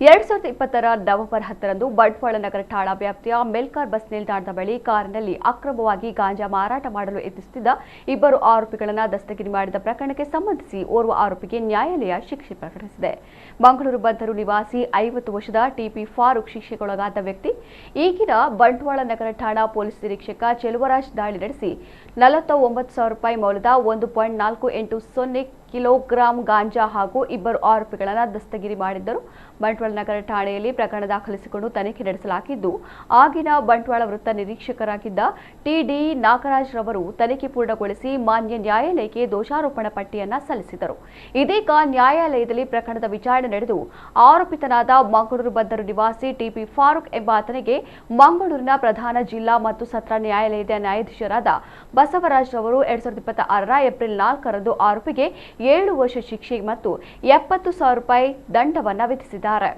2020 November 10ರಂದು Bantwal ನಗರ ಠಾಣಾ ವ್ಯಾಪ್ತಿಯ Melkar bus ನಿಲ್ದಾಣದ ಬಳಿ ಕಾರಿನಲ್ಲಿ ಅಕ್ರಮವಾಗಿ ಗಾಂಜಾ ಮಾರಾಟ ಮಾಡಲು ಯತ್ನಿಸುತ್ತಿದ್ದ ಇಬ್ಬರು ಆರೋಪಿಗಳನ್ನು ದಸ್ತಗಿರಿ ಮಾಡಿದ ಪ್ರಕರಣಕ್ಕೆ ಸಂಬಂಧಿಸಿ ಓರ್ವ ಆರೋಪಿಗೆ ನ್ಯಾಯಾಲಯ ಶಿಕ್ಷೆ ಪ್ರಕಟಿಸಿದೆ. ಮಂಗಳೂರು ಬಂದರು ನಿವಾಸಿ 50 ವರ್ಷದ ಟಿಪಿ ಫಾರೂಕ್ ಶಿಕ್ಷೆಗೊಳಗಾದ ವ್ಯಕ್ತಿ ಈಗಿನ ಬಂಟ್ವಾಳ ನಗರ ಠಾಣಾ ಪೊಲೀಸ್ ನಿರೀಕ್ಷಕ ಚೆಲುವರಾಜ್ ದಾಳಿ ನಡೆಸಿ 49,000 ರೂಪಾಯಿ ಮೌಲ್ಯದ 1.480 ಕಿಲೋಗ್ರಾಂ ಗಾಂಜಾ ಹಾಗೂ ಇಬ್ಬರು ಆರೋಪಿಗಳನ್ನು ದಸ್ತಗಿರಿ ಮಾಡಿದ್ದರು. ಬಂಟ್ವಾಳ ನಗರ ಠಾಣೆಯಲ್ಲಿ ಪ್ರಕರಣ ದಾಖಲಿಸಿಕೊಂಡು ತನಿಖೆ ನಡೆಸಲಾಗಿದ್ದು, ಆಗಿನ ಬಂಟ್ವಾಳ ವೃತ್ತ ನಿರೀಕ್ಷಕರಾಗಿದ್ದ ಟಿಡಿ ನಾಗರಾಜ್ ರವರು ತನಿಖೆ ಪೂರ್ಣಗೊಳಿಸಿ ಮಾನ್ಯ ನ್ಯಾಯಾಲಯಕ್ಕೆ ದೋಷಾರೋಪಣಾ ಪಟ್ಟಿಯನ್ನು ಸಲ್ಲಿಸಿದರು. ಇದೀಗ ನ್ಯಾಯಾಲಯದಲ್ಲಿ ಪ್ರಕರಣದ ವಿಚಾರಣೆ ನಡೆದು ಆರೋಪಿತನಾದ ಮಂಗಳೂರು ಬಂದರು ನಿವಾಸಿ ಟಿಪಿ ಫಾರೂಕ್ ಎಂಬಾತನಿಗೆ ಮಂಗಳೂರಿನ ಪ್ರಧಾನ ಜಿಲ್ಲಾ ಮತ್ತು ಸತ್ರ ನ್ಯಾಯಾಲಯದ ನ್ಯಾಯಾಧೀಶರಾದ ಬಸವರಾಜ್ ರವರು 2026 ಏಪ್ರಿಲ್ 4ರಂದು ಆರೋಪಿಗೆ 7 ವರ್ಷ ಶಿಕ್ಷೆ ಮತ್ತು 70,000 ರೂಪಾಯಿ ದಂಡವನ್ನು ವಿಧಿಸಿದ್ದಾರೆ.